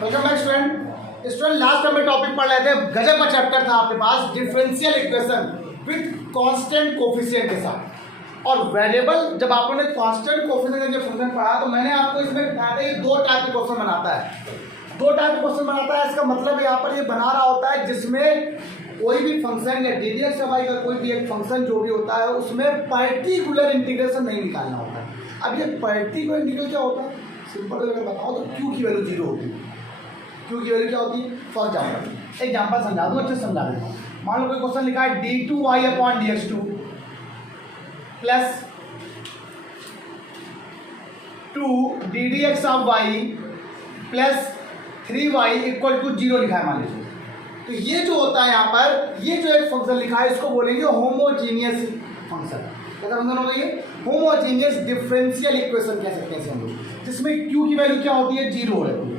Welcome back student. Last time में topic पढ़ रहे थे, गजब का चैप्टर था आपके पास, differential equation with constant coefficient के साथ। और वेरिएबल जब आपने कांस्टेंट कोफिशिएंट का फंक्शन पढ़ा तो मैंने आपको इसमें बताया था ये दो टाइप के क्वेश्चन बनाता है। दो टाइप के क्वेश्चन बनाता है, इसका मतलब यहाँ पर ये बना रहा होता है जिसमें कोई भी फंक्शन या ddx y का कोई भी एक फंक्शन जो भी होता है उसमें पर्टिकुलर इंटीग्रेशन नहीं निकालना होता है। अब ये पर्टिकुलर इंटीग्रल क्या होता है, सिंपल अगर बताओ तो q की वैल्यू 0 होती है। q की वैल्यू क्या होती है, फॉर एग्जाम्पल समझा दूँ, अच्छे से समझा देता हूँ। मान लो कोई क्वेश्चन लिखा है d2y upon dx2 plus 2 ddx of y plus 3y equal to 0 लिखा है मान लीजिए। तो ये जो होता है यहाँ पर, ये जो एक फंक्शन लिखा है इसको बोलेंगे होमोजीनियस फंक्शन। कैसा फंक्शन होगा ये, होमोजीनियस डिफरेंशियल इक्वेशन कह सकते हैं इसे हम लोग, जिसमें q की वैल्यू क्या होती है, 0 रहती है।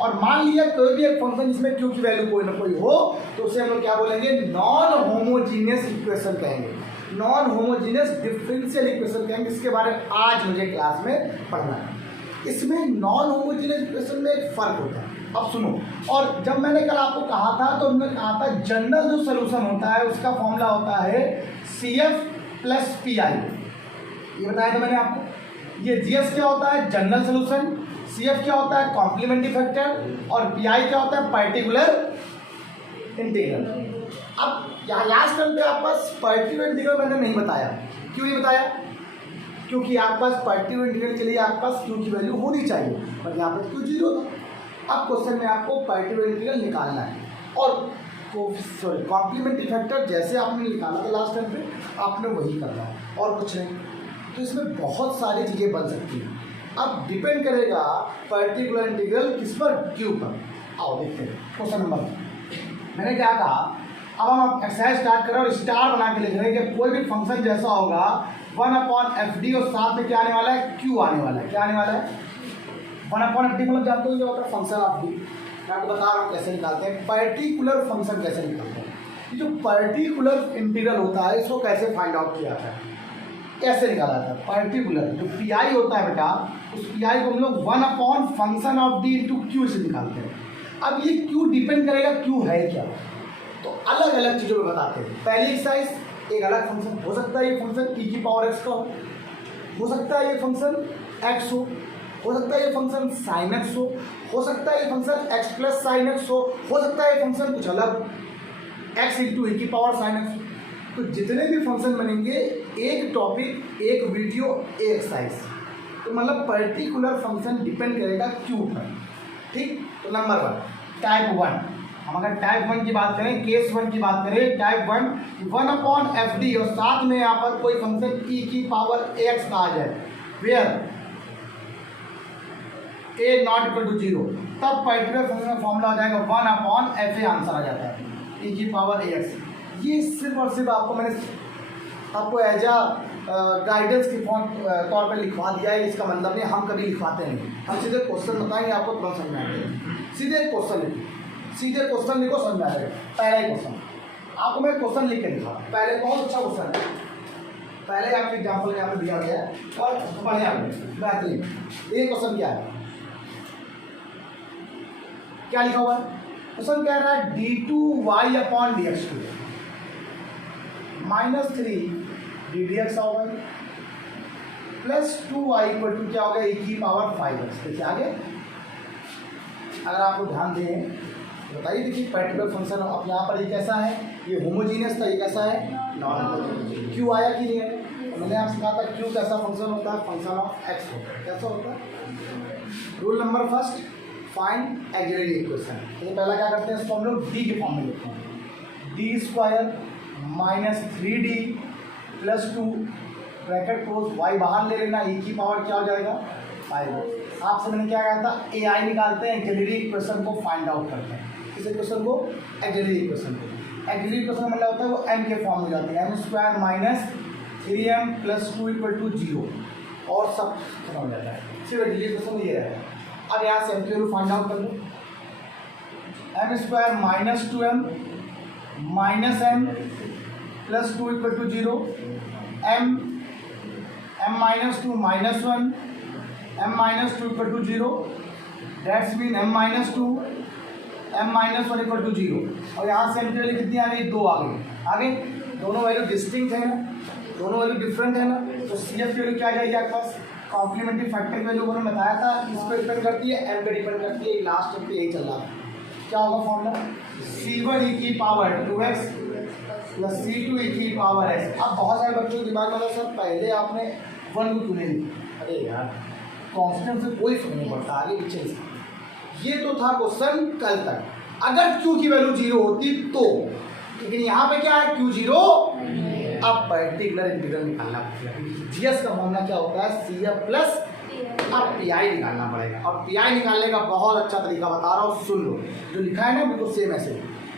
और मान लिया कोई भी एक फंक्शन जिसमें q की वैल्यू कोई ना कोई हो तो उसे हम लोग क्या बोलेंगे, नॉन होमोजीनियस इक्वेशन कहेंगे, नॉन होमोजीनियस डिफरेंशियल इक्वेशन कहेंगे। इसके बारे में आज मुझे क्लास में पढ़ना है। इसमें नॉन होमोजीनियस इक्वेशन में एक फर्क होता है। अब सुनो, और जब मैंने कल आपको कहा था तो मैंने कहा था जनरल जो सोल्यूशन होता है उसका फॉर्मूला होता है CF प्लस PI। ये बताया था मैंने आपको। ये GS क्या होता है, जनरल सोल्यूशन, CF क्या होता है, कॉम्प्लीमेंट्री फैक्टर, और PI क्या होता है, पर्टिकुलर इंटीग्रल। अब यहाँ लास्ट टाइम पे आपके पास पर्टिकुलर इंटीग्रल मैंने नहीं बताया। क्यों नहीं बताया, क्योंकि आपके पास पर्टिकुलर इंटीग्रल के लिए आपके पास q की वैल्यू होनी चाहिए, पर यहाँ पर q 0 था। अब क्वेश्चन में आपको पर्टिकुलर इंटीग्रल निकालना है और कॉम्प्लीमेंट्री फैक्टर जैसे आपने निकाला था लास्ट टाइम पे, आपने वही करना है और कुछ नहीं। तो इसमें बहुत सारी चीज़ें बन सकती हैं। अब डिपेंड करेगा पर्टिकुलर इंटीग्रल किस पर, q पर। आओ देखते हैं क्वेश्चन नंबर। मैंने क्या कहा, अब हम एक्सरसाइज स्टार्ट करें और स्टार बना के लिख रहे हैं कि कोई भी फंक्शन जैसा होगा 1/fd और साथ में क्या आने वाला है, q आने वाला है। क्या आने वाला है, 1/fd मतलब जानते हो क्या होता है, फंक्शन ऑफ डी। मैं आपको बता रहा हूँ कैसे निकालते हैं, पर्टिकुलर फंक्शन कैसे निकालते हैं। ये जो पर्टिकुलर इंटीग्रल होता है इसको कैसे फाइंड आउट किया जाता है, कैसे निकाला जाता है। पर्टिकुलर जो PI होता है बेटा, उस PI को हम लोग 1/फंक्शन ऑफ डी इंटू क्यू से निकालते हैं। अब ये q डिपेंड करेगा q है क्या, तो अलग अलग चीज़ों में बताते हैं। पहली एक्सरसाइज, एक अलग फंक्शन हो सकता है, ये फंक्शन e की पावर x का हो सकता है ये फंक्शन x हो सकता है ये फंक्शन sin x हो सकता है ये function x plus sine x हो सकता है ये फंक्शन कुछ अलग x इंटू e की पावर sin x। तो जितने भी फंक्शन बनेंगे, एक टॉपिक, एक वीडियो, एक एक्सरसाइज, तो मतलब पर्टिकुलर फंक्शन डिपेंड करेगा q पर। ठीक, तो नंबर 1 टाइप 1। हम अगर टाइप 1 की बात करें, केस 1 की बात करें, टाइप 1/fd और साथ में यहाँ पर कोई फंक्शन e की पावर ax का आ जाए, where a not equal to 0, तब पर्टिकुलर फंक्शन का फॉर्मूला आ जाएगा 1/fa। आंसर आ जाता है e की पावर ax। ये सिर्फ और सिर्फ आपको मैंने आपको एज गाइडेंस के तौर पे लिखवा दिया है। इसका मतलब नहीं हम कभी लिखवाते नहीं, हम सीधे क्वेश्चन बताएंगे, आपको तुरंत समझ में आएगा। सीधे क्वेश्चन लिखो, सीधे क्वेश्चन लिखो, समझ में आएगा। पहला क्वेश्चन आपको मैं क्वेश्चन लिख के लिखा, पहले बहुत अच्छा क्वेश्चन है, पहले आपके एग्जाम्पल यहाँ पर दिया गया है और बढ़िया बेहतरीन। ये क्वेश्चन क्या है, क्या लिखा हुआ है, क्वेश्चन कह रहा है d2y upon dx2 -3 ddx of y plus 2y equal to क्या होगा, e की पावर 5x। देखिए आगे अगर आपको ध्यान दें तो बताइए, देखिए पर्टिकुलर फंक्शन अब यहाँ पर ये कैसा है, ये होमोजीनियस था, ये कैसा है, नॉन होमोजीनियस। क्यू आया कि नहीं है, तो मैंने आपसे कहा था क्यू कैसा फंक्शन होता है, फंक्शन ऑफ x होता है। कैसा होता है, rule number first, find auxiliary equation. तो पहला क्या करते हैं, इसको हम लोग डी के फॉर्म में लिखते हैं, d² - 3d plus 2 bracket close, y बाहर ले लेना, e की पावर क्या हो जाएगा, 5। आपसे मैंने क्या कहा था, AI निकालते हैं, ऑक्सिलरी इक्वेशन को फाइंड आउट करते हैं। इस इक्वेशन को ऑक्सिलरी इक्वेशन को, ऑक्सिलरी इक्वेशन का मतलब होता है वो m के फॉर्म में जाती है, m² - 3m plus 2 equal to 0 और सब खत्म हो जाता है। सिर्फ ऑक्सिलरी इक्वेशन ये रहेगा। अब यहाँ से m की वैल्यू फाइंड आउट कर लो, m² - 2m -m plus 2 equal to 0, m -2 -1 m -2 equal to 0 that's mean m minus two m minus one equal to zero. और यहाँ से m की वैल्यू कितनी आ गई, 2 आ गई। आगे दोनों वैल्यू डिस्टिंक्ट है ना, दोनों वैल्यू डिफरेंट है ना, तो सी एफ की वैल्यू क्या आ जाएगी आपके पास, कॉम्प्लीमेंट्री फैक्टर की वैल्यू मैंने बताया था इस पर डिपेंड करती है, m पे डिपेंड करती है। लास्ट स्टेप पे यही चल रहा है। क्या होगा फॉर्मूला, c1 e की power 2x plus c2 e की पावर x। अब बहुत सारे बच्चों के दिमाग में आता है सर पहले आपने 1 को क्यों नहीं लिखा, अरे यार कॉन्स्टेंट से कोई फर्क नहीं पड़ता आगे पीछे से। ये तो था क्वेश्चन कल तक, अगर q की वैल्यू 0 होती तो, लेकिन यहाँ पे क्या है q 0। अब पर्टिकुलर इंटीग्रल निकालना पड़ेगा। जीएस का फॉर्मूला क्या होता है, सी एफ प्लस, अब पीआई निकालना पड़ेगा। और पीआई निकालने का बहुत अच्छा तरीका बता रहा हूँ, सुन लो। जो लिखा है ना बिल्कुल सेम ऐसे।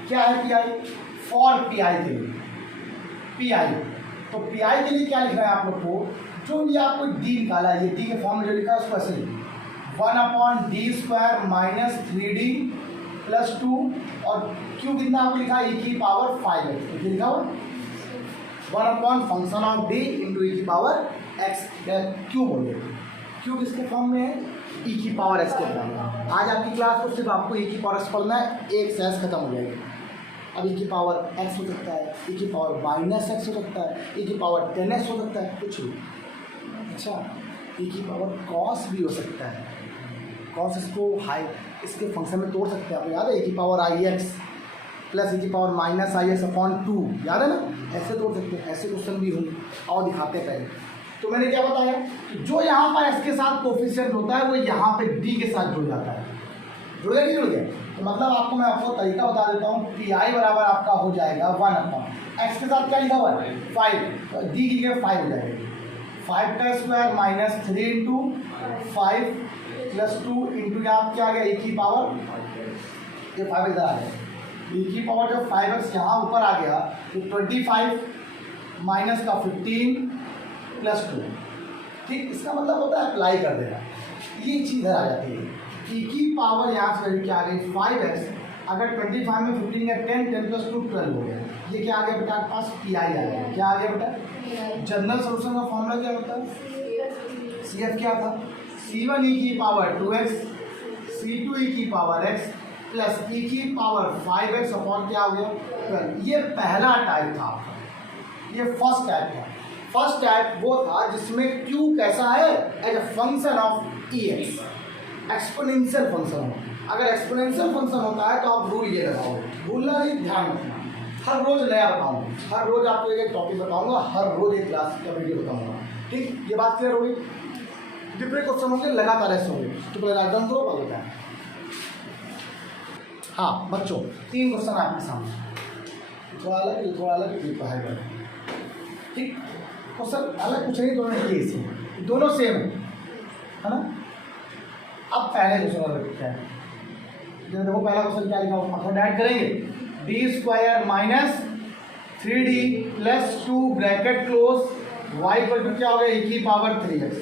क्या है पीआई, फॉर पीआई के लिए पीआई, तो पीआई के लिए क्या लिखना है आप लोग को, जो ये आपको डी निकाला है, ये डी के फॉर्म में जो लिखा है उसको ऐसे 1/d² माइनस 3d प्लस 2, और क्यू कितना आपको लिखा है, e की पावर 5x लिखा हुआ 1 function of d into e की पावर x, क्यू बोलिए। क्यू किसके फॉर्म में है, e की पावर x के फॉर्म में। आज आपकी क्लास को सिर्फ आपको e की पावर x पढ़ना है, एक सेंस खत्म हो जाएगी। अब e की पावर x हो सकता है, e की पावर माइनस x हो सकता है, e की पावर 10x हो सकता है, कुछ भी। अच्छा, e की पावर cos भी हो सकता है, cos इसको हाई इसके फंक्शन में तोड़ सकते हैं। आपको याद है e की पावर ix प्लस e की पावर माइनस ix अपॉन 2, याद है ना, ऐसे तोड़ सकते हैं। ऐसे क्वेश्चन भी होंगे और दिखाते हैं पहले। तो मैंने क्या बताया कि जो यहाँ पर x के साथ कोफिशिएंट होता है वो यहाँ पे d के साथ जुड़ जाता है। जुड़ गया, नहीं जुड़ गया, तो मतलब आपको तरीका बता देता हूँ। पी बराबर आपका हो जाएगा 1/x के साथ क्या लिखा हुआ है 5, डी की जगह 5 हो जाएगा। 5 का square minus 3 into 5 plus 2 into यहाँ क्या आ गया, e की पावर, ये 5 इधर आ गया, e की पावर जब 5x यहाँ ऊपर आ गया तो 25 माइनस का 15 प्लस 2, ठीक। इसका मतलब होता है अप्लाई कर देना, ये चीज़ इधर आ जाती है। e की पावर यहाँ से क्या आ गई 5x, अगर 25 में 15 का 10 प्लस 2 12 हो गया। ये क्या आ गया बेटा आपके पास, पी आई आ गया। क्या आ गया बेटा, जनरल सोल्यूशन का फॉर्मूला क्या होता है, सी एफ क्या था, c1 e की पावर 2x c2 e की पावर x प्लस e की पावर 5x अपॉन क्या हो गया 12। ये पहला टाइप था आपका, ये फर्स्ट टाइप था। फर्स्ट टाइप वो था जिसमें q कैसा है, as a function of ex, exponential function हो। अगर एक्सपोनेंशियल फंक्शन होता है तो आप रूल ये लगाओगे, भूलना नहीं, ध्यान रखना। हर रोज नया बताऊंगा, हर रोज आपको एक टॉपिक बताऊंगा, हर रोज एक क्लास का वीडियो बताऊंगा, ठीक। ये बात क्लियर होगी। डिफरेंट क्वेश्चन होंगे, लगातार ऐसे होंगे, तो पहले राइट करो पहले होता है। हाँ बच्चों, 3 क्वेश्चन आपके सामने, थोड़ा अलग पढ़ाई कर, ठीक। क्वेश्चन अलग कुछ नहीं, दोनों ये सेम, दोनों सेम है ना। अब पहले क्वेश्चन क्या है, देखो पहला क्वेश्चन क्या लिखा हुआ, मतलब ऐड करेंगे d² minus 3d plus 2 bracket close y पर क्या हो गया, e की पावर 3x।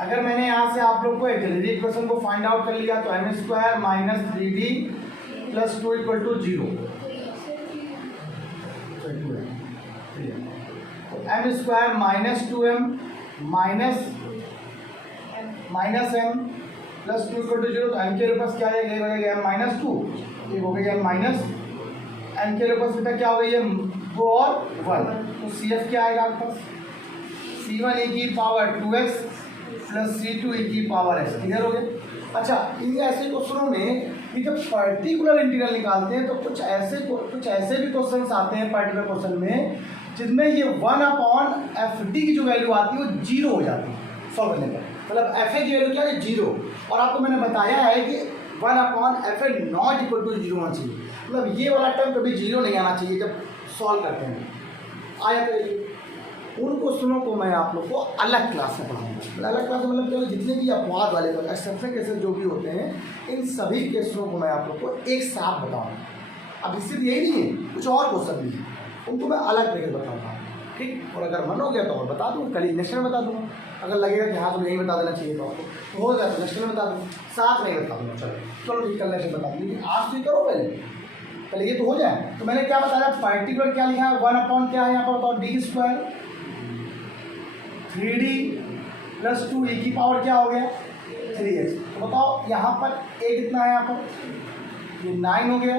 अगर मैंने यहाँ से आप लोग को एक इक्वेशन को फाइंड आउट कर लिया तो m² minus 3d plus 2 equal to 0, m² minus 2m minus m plus 2 equal to 0, तो m के पास क्या है, हो गया m माइनस 2, ये हो गया माइनस m के पास बेटा क्या हो गई है 2 और 1, तो सी एफ क्या आएगा आपके पास, c1 e की power 2x plus c2 e की पावर x। क्लियर हो गया। अच्छा, इन ऐसे क्वेश्चनों में ये जब पर्टिकुलर इंटीग्रल निकालते हैं तो कुछ ऐसे भी क्वेश्चन आते हैं पर्टिकुलर क्वेश्चन में जिसमें ये 1/fd की जो वैल्यू आती है वो 0 हो जाती है सॉल्व करने पर। मतलब एफ ए की वैल्यू क्या है 0, और आपको मैंने बताया है कि 1/f नॉट इक्वल टू 0 होना चाहिए। मतलब ये वाला टर्म कभी 0 नहीं आना चाहिए जब सॉल्व करते हैं। आया तो उन क्वेश्चनों को मैं आप लोग को अलग क्लास में पढ़ाऊंगा। अलग क्लास में मतलब जितने भी अपवाद वाले एक्सेप्शन केसेस जो भी होते हैं, इन सभी केसों को मैं आप लोग को एक साथ बताऊंगा। अब सिर्फ यही नहीं है, कुछ और क्वेश्चन भी है, उनको मैं अलग तरीके बताऊंगा, ठीक। और अगर मन हो गया तो और बता दूँ, कल नेक्स्ट में बता दूँगा। अगर लगेगा कि हाँ तो यही बता देना चाहिए तो आपको, तो हो जाए तो नेक्स्ट में बता दूँ, साथ नहीं बता दूँगा। चलो ठीक, कल नेक्स्ट बता दूँ, लेकिन आज तो ये करो पहले ये तो हो जाए। तो मैंने क्या बताया, पर्टिकुलर क्या लिखा है, 1/ क्या है यहाँ पर बताओ, d² 3d प्लस 2 e की पावर क्या हो गया 3x। तो बताओ यहाँ पर a कितना है, यहाँ पर ये 9 हो गया,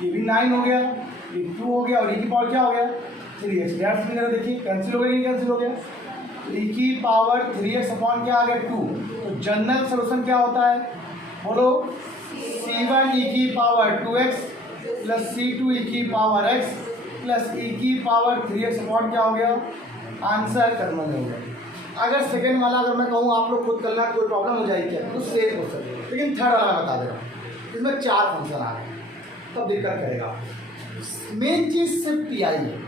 ये भी 9 हो गया, ये 2 हो गया और e की पावर क्या हो गया 3x। ध्यान से देखिए कैंसिल हो गया, नहीं कैंसिल हो गया, e की पावर 3x अपॉन क्या आ गया 2। तो जनरल सोल्यूशन क्या होता है बोलो, c1 e की power 2x plus c2 e की पावर x प्लस e की पावर 3x अपॉन क्या हो गया, आंसर कन्वर्ज हो गया। अगर सेकेंड वाला अगर मैं कहूँ आप लोग खुद करना कोई प्रॉब्लम हो जाएगी क्या, तो सेम हो सकता है, लेकिन थर्ड वाला बता दे रहा हूँ, इसमें 4 फंक्शन आ गए तब दिक्कत करेगा। मेन चीज़ सिर्फ पी आई है,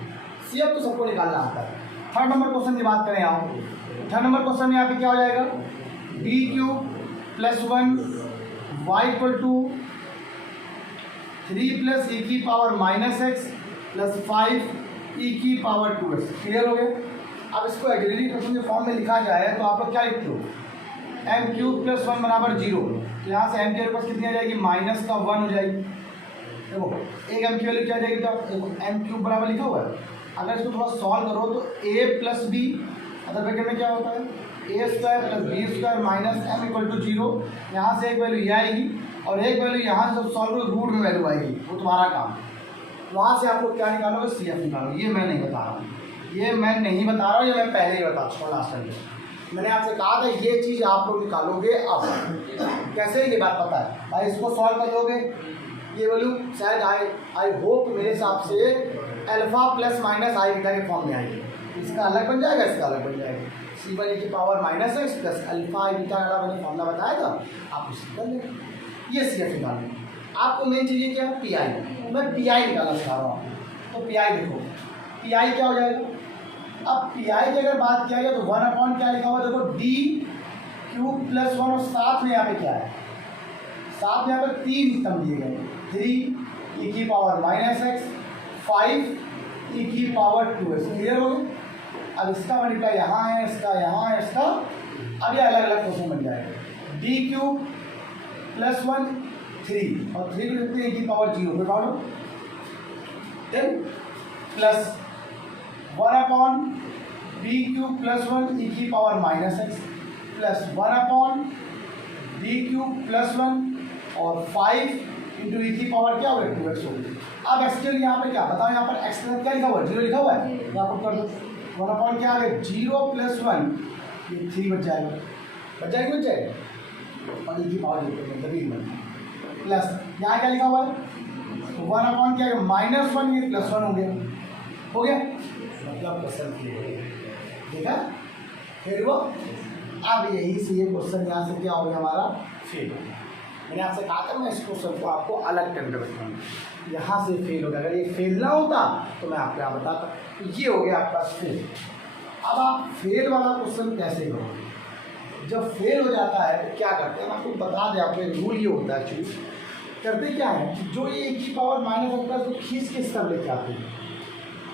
सी एफ तो सबको निकालना आता है। थर्ड नंबर क्वेश्चन की बात करें आओ, थर्ड नंबर क्वेश्चन में यहाँ पे क्या हो जाएगा, D cube plus 1 Y equal to 3 plus E की power minus x plus 5 E की पावर 2x। क्लियर हो गया। अब इसको ऑक्सिलरी फंक्शन के फॉर्म में लिखा जाए तो आप लोग क्या लिखते हो, एम क्यूब प्लस 1 बराबर 0। तो यहाँ से एम की पास कितनी आ जाएगी, माइनस का 1 हो जाएगी। देखो एक एम की वैल्यू क्या आ जाएगी, तो एम क्यूब बराबर लिखा हुआ है, अगर इसको थोड़ा सॉल्व करो तो A plus B, other bracket में क्या होता है A square plus B square minus M equal to 0। यहाँ से एक वैल्यू ये आएगी और एक वैल्यू यहाँ से सॉल्व करो रूट में वैल्यू आएगी, वो तुम्हारा काम। वहाँ से आप लोग क्या निकालोगे, सी एफ निकालो। ये मैं नहीं बता रहा हूँ, ये मैं नहीं बता रहा हूँ, ये मैं पहले ही बता चुका हूँ लास्ट टाइम। मैंने आपसे कहा था ये चीज़ आप लोग निकालोगे। अब कैसे ये बात पता है भाई, इसको सॉल्व कर लोगे, ये वैल्यू शायद आई होप मेरे हिसाब से अल्फा प्लस माइनस आई बीटा के फॉर्म में आएगी। इसका अलग बन जाएगा, इसका अलग बन जाएगा, c1 e की power minus x plus alpha I beta का मैंने फॉर्मूला बताया था, आप उससे कर लेंगे। ये सी एफ निकालना आपको मेन चाहिए क्या, पी आई। मैं पी आई निकालना सिखा रहा हूँ। तो पी आई देखो, पी आई क्या हो जाएगा, अब पी आई की अगर बात किया जाए तो 1 अपॉन क्या लिखा हुआ, देखो डी क्यूब प्लस 1 और साथ में यहाँ पे क्या है, साथ में यहाँ पर 3 टर्म दिए गए, 3 ई की पावर माइनस एक्स 5 ई की पावर 2x। क्लियर हो गया। अब इसका मल्टीप्लाई यहाँ है, इसका यहाँ है, इसका अब ये अलग अलग क्वेश्चन बन जाएगा। डी क्यूब प्लस 1 3 और 3 को लिखते हैं ई की पावर 0 पे डालो, then plus 1 upon b cube plus 1 e की power minus x plus 1 upon b cube plus 1 और 5 इंटू ई की पावर क्या हो गया 2x हो गई। अब एक्स के लिए यहाँ पे क्या बताओ, यहाँ पर एक्स क्या लिखा हुआ है, 0 लिखा हुआ है, यहाँ पर कर दो 1 अपॉन क्या आ गया 0 प्लस 1, ये 3 बच जाएगा, बच जाएगा और ई की पावर प्लस यहाँ क्या लिखा हुआ है, 1 अपॉन क्या है माइनस 1, ये प्लस 1 हो गया, मतलब क्वेश्चन देखा फिर वो। अब यही से ये क्वेश्चन यहाँ से क्या हो गया हमारा फेल। मैंने आपसे कहा था मैं इस क्वेश्चन को आपको अलग टाइम पे बताऊँगा, यहाँ से फेल हो गया। अगर ये फेल ना होता तो मैं आपको यहाँ बताता, तो ये हो गया आपका फेल। अब आप फेल वाला क्वेश्चन कैसे करोगे, जब फेल हो जाता है तो क्या करते हैं, आपको बता दें, आपको रूल ये होता है एक्चुअली करते क्या है, जो ये एक ही पावर माइनस होता है उसको खींच के सब लेके आते हैं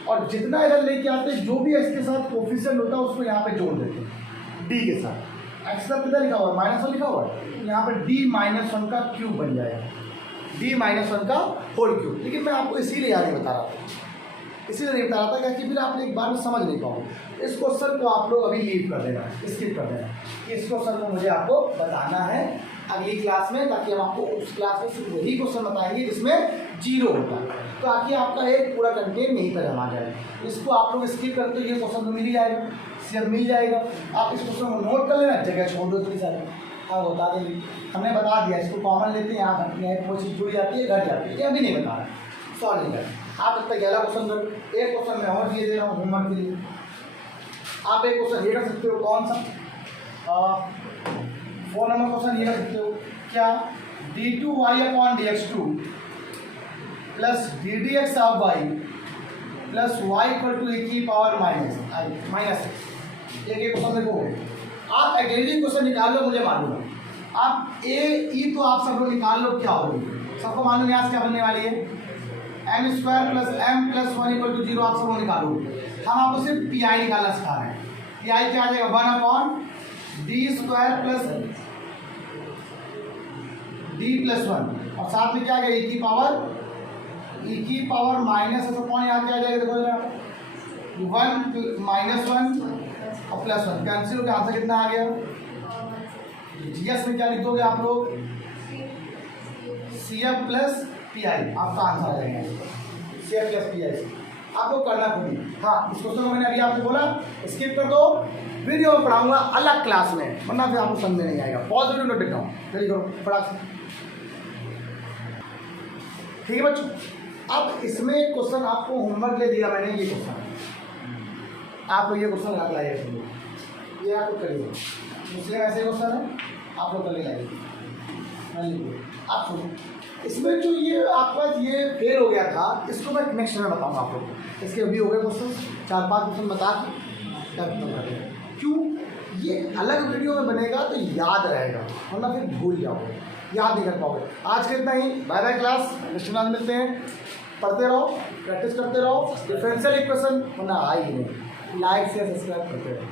और जितना इधर लेके आते हैं जो भी इसके साथ कोफिशिएंट होता है उसको यहाँ पे जोड़ देते हैं डी के साथ। एक्स का कितना लिखा हुआ है -1 लिखा हुआ है, यहाँ पर डी -1 का क्यूब बन जाएगा, डी -1 का होल क्यूब। लेकिन मैं आपको इसीलिए याद नहीं बता रहा था, इसीलिए नहीं बता रहा था क्योंकि फिर आप एक बार में समझ नहीं पाओगे। इस क्वेश्चन को आप लोग अभी लीव कर देना, स्किप कर देना। इस क्वेश्चन को मुझे आपको बताना है अगली क्लास में, ताकि हम आपको उस क्लास में सिर्फ वही क्वेश्चन बताएंगे जिसमें 0 होता है, ताकि आपका एक पूरा कंटेंट यहीं पर जमा जाए। इसको आप लोग स्किप करते हो, ये क्वेश्चन तो मिल ही जाएगा, शेयर मिल जाएगा। आप इस क्वेश्चन को नोट कर लेना, जगह छोड़ दो इतनी सारी, हाँ बता देंगे, हमने बता दिया। इसको कॉमन लेते हैं, यहाँ घटने हैं, कोई चीज़ जुड़ जाती है, घट जाती है, ये अभी नहीं बता रहा, सॉल्व नहीं करना। आप इतना 11 क्वेश्चन करो, एक क्वेश्चन मैं और दिए दे रहा हूँ होमवर्क के लिए। आप एक क्वेश्चन ये कर सकते हो, कौन सा 4 नंबर क्वेश्चन ये कर सकते हो, क्या d2y upon dx2 plus ddx of y plus y equal to e की पावर माइनस एक क्वेश्चन देखो। आप अकेले क्वेश्चन निकाल लो, मुझे मालूम है। आप ए ई तो आप सब लोग निकाल लो, क्या होगी सबको मालूम। यहाँ से क्या बनने वाली है, m square plus m plus 1 equal to 0, आप सब लोग निकालोगे। हम आपको सिर्फ पी आई निकालना सिखा रहे हैं। पी आई क्या आ जाएगा 1 upon D square plus D plus 1 और साथ में क्या आ गया ई की पावर माइनस अपॉन यहाँ क्या आ जाएगा, देखो जरा 1 -1 और प्लस 1 कैंसिल हो गया, आंसर कितना आ गया जीएस में क्या लिख दोगे आप लोग, C F plus P I, आपका आंसर आ जाएगा C F plus P I. आप लोग करना खुद ही। हाँ, इस क्वेश्चन को मैंने अभी आपको बोला स्किप कर दो, वीडियो में पढ़ाऊंगा अलग क्लास में, वरना फिर आपको समझ में नहीं आएगा। पॉज वीडियो नोट देता हूँ, जल्दी करो फटाक से। ठीक है बच्चों, अब इसमें क्वेश्चन आपको होमवर्क ले दिया मैंने, ये क्वेश्चन आप लोग ये क्वेश्चन लगा के लाइए, ये आप लोग करिए। दूसरे ऐसे क्वेश्चन है आप लोग कर लाइए। आप सुनो, इसमें जो ये आपका ये फेल हो गया था, इसको मैं नेक्स्ट में बताऊंगा आप लोग को। इसके अभी हो गए क्वेश्चन 4-5 क्वेश्चन बता के तब खत्म कर देंगे। क्यों, ये अलग वीडियो में बनेगा तो याद रहेगा, वरना फिर भूल जाओगे, याद नहीं कर पाओगे। आज के इतना ही, bye bye class, next class मिलते हैं। पढ़ते रहो, प्रैक्टिस करते रहो, डिफरेंशियल इक्वेशन वरना आ ही नहीं। लाइक शेयर सब्सक्राइब करते रहो।